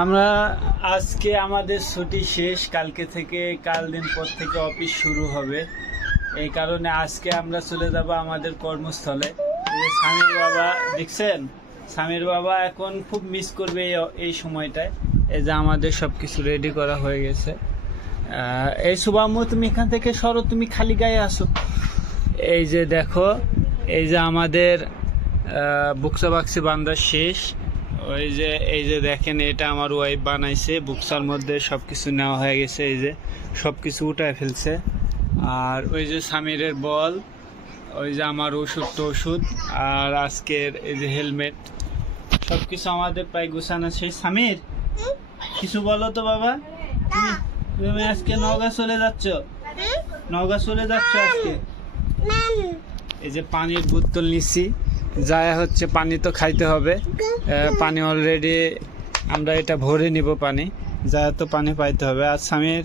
আমরা আজকে আমাদের ছুটি শেষ, কালকে থেকে কাল দিন পর থেকে অফিস শুরু হবে। এই কারণে আজকে আমরা চলে যাব আমাদের কর্মস্থলে। এই যে স্বামীর বাবা দেখছেন, স্বামীর বাবা এখন খুব মিস করবে এই সময়টায়। এই যে আমাদের সব কিছু রেডি করা হয়ে গেছে। এই শুভাম্মু, তুমি এখান থেকে সরো, তুমি খালি গায়ে আসো। এই যে দেখো, এই যে আমাদের বুকসা বাক্সি বান্ধা শেষ। এই যে দেখেন, এটা আমার ওয়াইফ বানাইছে। বুকসার মধ্যে সব কিছু নেওয়া হয়ে গেছে, এই যে সব কিছু উঠায় ফেলছে। আর ওই যে স্বামীরের বল, ওই যে আমার ওষুধ, আর আজকের এই যে হেলমেট, সব কিছু আমাদের প্রায় গুছানো শেষ। স্বামীর, কিছু বলো তো বাবা। তুমি আজকে নওগাঁ চলে যাচ্ছ? নওগাঁ চলে যাচ্ছ আজকে? এই যে পানির বোতল নিচ্ছি, যায় হচ্ছে পানি তো খাইতে হবে। পানি অলরেডি আমরা এটা ভরে নিব, পানি যায় তো পানি পাইতে হবে। আর স্বামীর,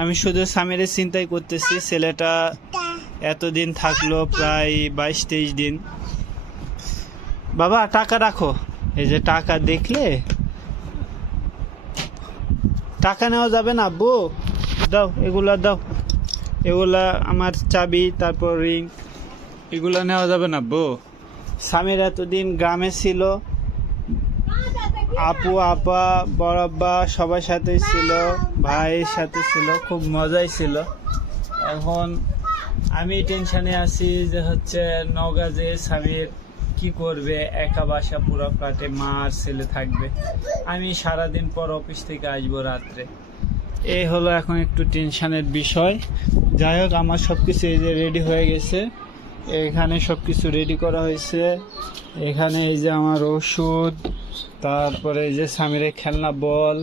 আমি শুধু স্বামীরের চিন্তাই করতেছি। ছেলেটা এতদিন থাকলো, প্রায় 22-23 দিন। বাবা টাকা রাখো, এই যে টাকা দেখলে টাকা নেওয়া যাবে না। আব্বু দাও, এগুলা দাও, এগুলা আমার চাবি, তারপর রিং, এগুলা নেওয়া যাবে না আব্বু। স্বামীর এতদিন গ্রামে ছিল, আপু আপা বড় আব্বা সবার সাথেই ছিল, ভাইয়ের সাথে ছিল, খুব মজাই ছিল। এখন আমি টেনশনে আছি যে হচ্ছে নওগাঁ যে স্বামীর কি করবে, একা বাসা, পুরো ফ্ল্যাটে মা আর ছেলে থাকবে। আমি সারাদিন পর অফিস থেকে আসবো রাত্রে। এই হলো এখন একটু টেনশনের বিষয়। যাই হোক, আমার সব কিছু এই যে রেডি হয়ে গেছে। এখানে সব কিছু রেডি করা হয়েছে। এখানে এই যে আমার ওষুধ, তারপরে এই যে স্বামীরের খেলনা বল,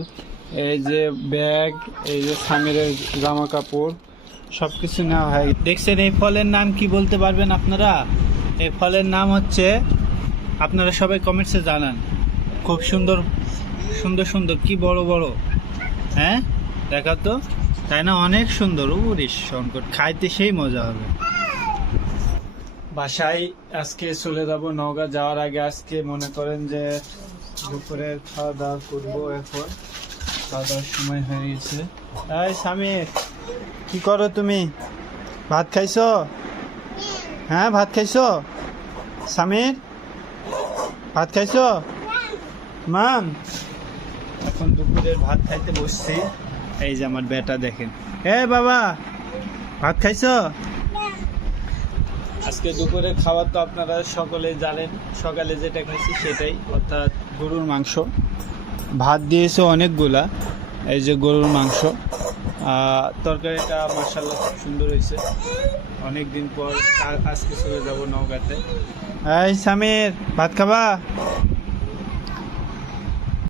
এই যে ব্যাগ, এই যে স্বামীরের জামা কাপড়, সব কিছু নেওয়া হয়। দেখছেন, এই ফলের নাম কি বলতে পারবেন আপনারা? এই ফলের নাম হচ্ছে, আপনারা সবাই কমেন্টসে জানান। খুব সুন্দর সুন্দর সুন্দর, কি বড় বড়, হ্যাঁ দেখা তো, তাই না? অনেক সুন্দর। উরিশ সংকট, খাইতে সেই মজা হবে। বাসায় আজকে চলে যাব। নওগাঁ যাওয়ার আগে আজকে মনে করেন যে দুপুরের খাওয়া দাওয়া করবো। এখন খাওয়া দাওয়ার সময় হয়ে গেছে। এই স্বামীর, কি করো তুমি? ভাত খাইছো? হ্যাঁ ভাত খাইছো? স্বামীর, ভাত খাইছো? মাম, এখন দুপুরের ভাত খাইতে বসছি। এই যে আমার বেটা দেখেন। বাবা, ভাত খাইছো? আজকে দুপুরে খাবার তো আপনারা সকলে জানেন, সকালে যেটা খাইছি সেটাই, অর্থাৎ গরুর মাংস। ভাত দিয়েছে অনেকগুলা, এই যে গরুর মাংস। তরকারিটা মাশাআল্লাহ খুব সুন্দর হয়েছে। অনেক দিন পর আজকে চলে যাব নওগাঁতে। এই স্বামীর, ভাত খাবা?